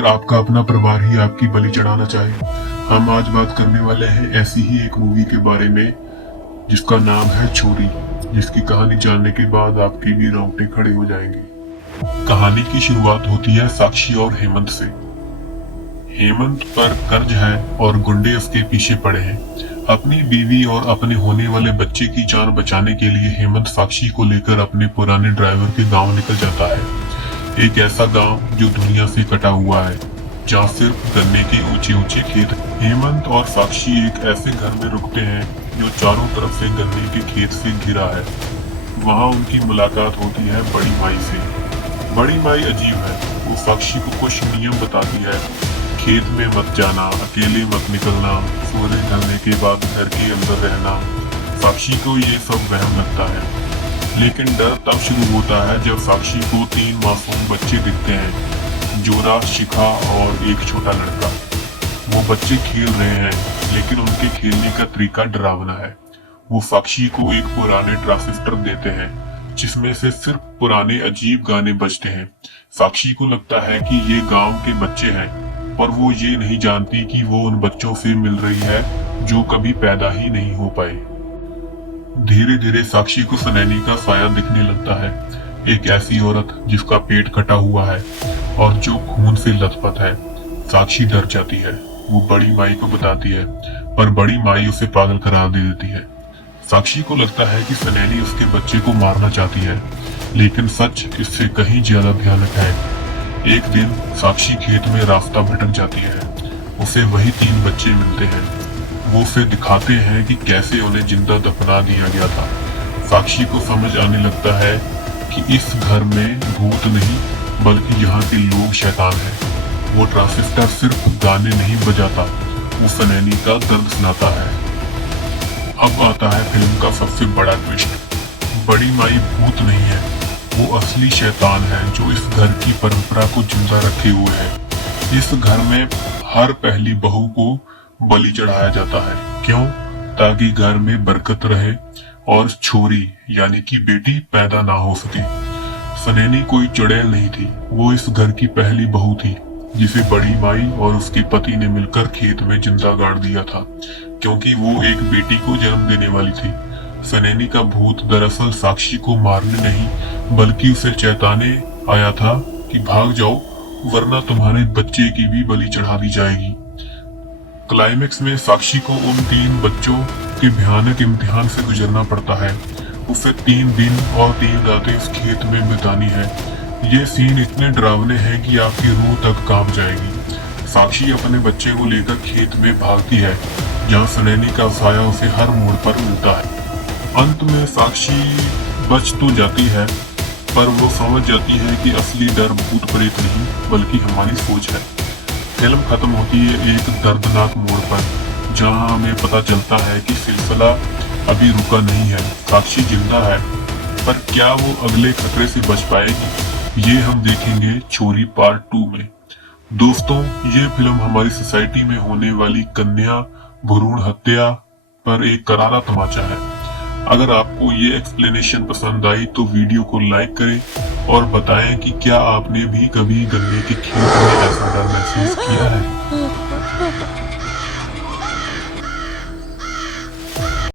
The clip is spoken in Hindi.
अगर आपका अपना परिवार ही आपकी बलि चढ़ाना चाहे। हम आज बात करने वाले हैं ऐसी ही एक मूवी के बारे में जिसका नाम है छोरी, जिसकी कहानी जानने के बाद आपके भी रोंगटे खड़े हो जाएंगे। कहानी की शुरुआत होती है साक्षी और हेमंत से। हेमंत पर कर्ज है और गुंडे उसके पीछे पड़े हैं। अपनी बीवी और अपने होने वाले बच्चे की जान बचाने के लिए हेमंत साक्षी को लेकर अपने पुराने ड्राइवर के गांव निकल जाता है। एक ऐसा गांव जो दुनिया से कटा हुआ है, जहाँ सिर्फ गन्ने के ऊंचे ऊंचे खेत। हेमंत और साक्षी एक ऐसे घर में रुकते हैं जो चारों तरफ से गन्ने के खेत से घिरा है। वहाँ उनकी मुलाकात होती है बड़ी माई से। बड़ी माई अजीब है। वो साक्षी को कुछ नियम बताती है। खेत में मत जाना, अकेले मत निकलना, सूरज ढलने के बाद घर के अंदर रहना। साक्षी को ये सब वहम लगता है, लेकिन डर तब शुरू होता है जब साक्षी को 3 मासूम बच्चे दिखते हैं, जोरा, शिखा और एक छोटा लड़का। वो बच्चे खेल रहे हैं, लेकिन उनके खेलने का तरीका डरावना है। वो साक्षी को एक पुराने ट्रांजिस्टर देते हैं, जिसमें से सिर्फ पुराने अजीब गाने बजते हैं। साक्षी को लगता है कि ये गांव के बच्चे हैं, पर वो ये नहीं जानती कि वो उन बच्चों से मिल रही है जो कभी पैदा ही नहीं हो पाए। धीरे धीरे साक्षी को सनैनी का साया दिखने लगता है, एक ऐसी औरत जिसका पेट कटा हुआ है और जो खून से लथपथ है। साक्षी डर जाती है। वो बड़ी माई को बताती है, पर बड़ी माई उसे पागल करार दे देती है। साक्षी को लगता है कि सनैनी उसके बच्चे को मारना चाहती है, लेकिन सच इससे कहीं ज्यादा भयानक है। एक दिन साक्षी खेत में रास्ता भटक जाती है। उसे वही 3 बच्चे मिलते हैं। वो उसे दिखाते हैं कि कैसे उन्हें जिंदा दफना दिया गया था। साक्षी को समझ आने लगता है कि इस घर में भूत नहीं, बल्कि यहाँ के लोग शैतान हैं। वो ट्रांजिस्टर सिर्फ गाने नहीं बजाता, वो सनैनी का दर्द सुनाता है। अब आता है फिल्म का सबसे बड़ा ट्विस्ट। बड़ी माई भूत नहीं है, वो असली शैतान है जो इस घर की परंपरा को जिंदा रखे हुए है। इस घर में हर पहली बहू को बलि चढ़ाया जाता है। क्यों? ताकि घर में बरकत रहे और छोरी यानी कि बेटी पैदा ना हो सके। सनैनी कोई चुड़ैल नहीं थी, वो इस घर की पहली बहू थी, जिसे बड़ी माई और उसके पति ने मिलकर खेत में जिंदा गाड़ दिया था, क्योंकि वो एक बेटी को जन्म देने वाली थी। सनैनी का भूत दरअसल साक्षी को मारने नहीं, बल्कि उसे चेताने आया था कि भाग जाओ, वरना तुम्हारे बच्चे की भी बलि चढ़ा दी जाएगी। क्लाइमेक्स में साक्षी को उन 3 बच्चों के भयानक इम्तिहान से गुजरना पड़ता है। उसे 3 दिन और 3 रातें इस खेत में बितानी है। ये सीन इतने डरावने हैं कि आपकी रूह तक कांप जाएगी। साक्षी अपने बच्चे को लेकर खेत में भागती है, जहाँ सनैनी का साया उसे हर मोड़ पर मिलता है। अंत में साक्षी बच तो जाती है, पर वो समझ जाती है कि असली डर भूत प्रेत नहीं, बल्कि हमारी सोच है। फिल्म खत्म होती है एक दर्दनाक मोड़ पर, जहां हमें पता चलता है कि सिलसिला अभी रुका नहीं है। साक्षी जिंदा है, पर क्या वो अगले खतरे से बच पाएगी, ये हम देखेंगे छोरी पार्ट 2 में। दोस्तों, ये फिल्म हमारी सोसाइटी में होने वाली कन्या भ्रूण हत्या पर एक करारा तमाचा है। अगर आपको ये एक्सप्लेनेशन पसंद आई तो वीडियो को लाइक करें और बताएं कि क्या आपने भी कभी गन्ने के खेत में ऐसा डर महसूस किया है।